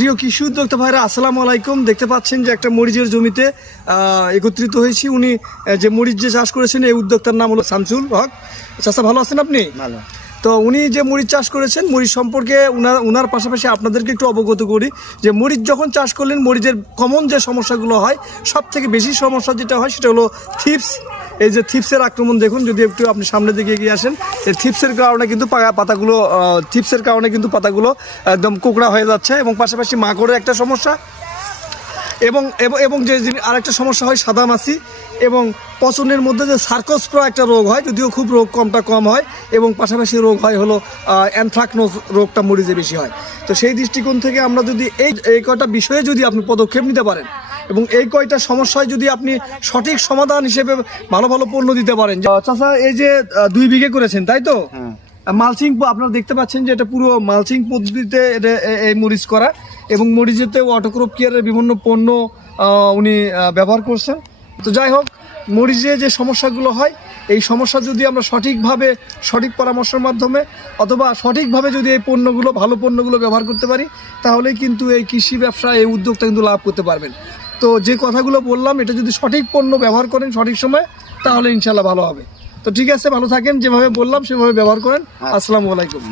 প্রিয় কৃষি উদ্যোক্তা ভাইরা আসসালামু আলাইকুম। দেখতে পাচ্ছেন যে একটা মরিচের জমিতে একত্রিত হয়েছি। উনি যে মরিচ যে চাষ করেছেন এই উদ্যোক্তার নাম হলো শামসুল হক। চাচা ভালো আছেন আপনি? ভালো। তো উনি যে মরিচ চাষ করেছেন মরিচ সম্পর্কে উনার পাশাপাশি আপনাদেরকে একটু অবগত করি যে মরিচ যখন চাষ করলেন মরিচের কমন যে সমস্যাগুলো হয়, সব থেকে বেশি সমস্যা যেটা হয় সেটা হলো থিপস। এই যে থিপসের আক্রমণ দেখুন, যদি একটু আপনি সামনের দিকে এগিয়ে আসেন, এই থিপসের কারণে কিন্তু পাতাগুলো একদম কোকড়া হয়ে যাচ্ছে, এবং পাশাপাশি মাকড়ের একটা সমস্যা, এবং যে আরেকটা সমস্যা হয় সাদামাছি, এবং পচনের মধ্যে যে সার্কোস্প্রা একটা রোগ হয়, যদিও খুব রোগ কম হয়, এবং পাশাপাশি রোগ হয় হলো অ্যানথ্রাকনোজ রোগটা মরিচে বেশি হয়। তো সেই দৃষ্টিকোণ থেকে আমরা যদি এই কয়টা বিষয়ে যদি আপনি পদক্ষেপ নিতে পারেন এবং এই কয়টা সমস্যায় যদি আপনি সঠিক সমাধান হিসেবে ভালো ভালো পণ্য দিতে পারেন। চাচা এই যে 2 বিঘে করেছেন তাই তো? মালচিং আপনারা দেখতে পাচ্ছেন যে এটা পুরো মালচিং পদ্ধতিতে এই মরিচ করা, এবং মরিচেতে অটোক্রপ কেয়ারের বিভিন্ন পণ্য উনি ব্যবহার করছেন। তো যাই হোক, মরিচে যে সমস্যাগুলো হয় এই সমস্যা যদি আমরা সঠিক পরামর্শের মাধ্যমে অথবা সঠিকভাবে যদি এই ভালো পণ্যগুলো ব্যবহার করতে পারি, তাহলেই কিন্তু এই কৃষি ব্যবসা এই উদ্যোগটা কিন্তু লাভ করতে পারবেন। তো যে কথাগুলো বললাম এটা যদি সঠিক পণ্য ব্যবহার করেন সঠিক সময়, তাহলে ইনশাল্লাহ ভালো হবে। তো ঠিক আছে, ভালো থাকেন, যেভাবে বললাম সেভাবে ব্যবহার করেন। আসসালামু আলাইকুম।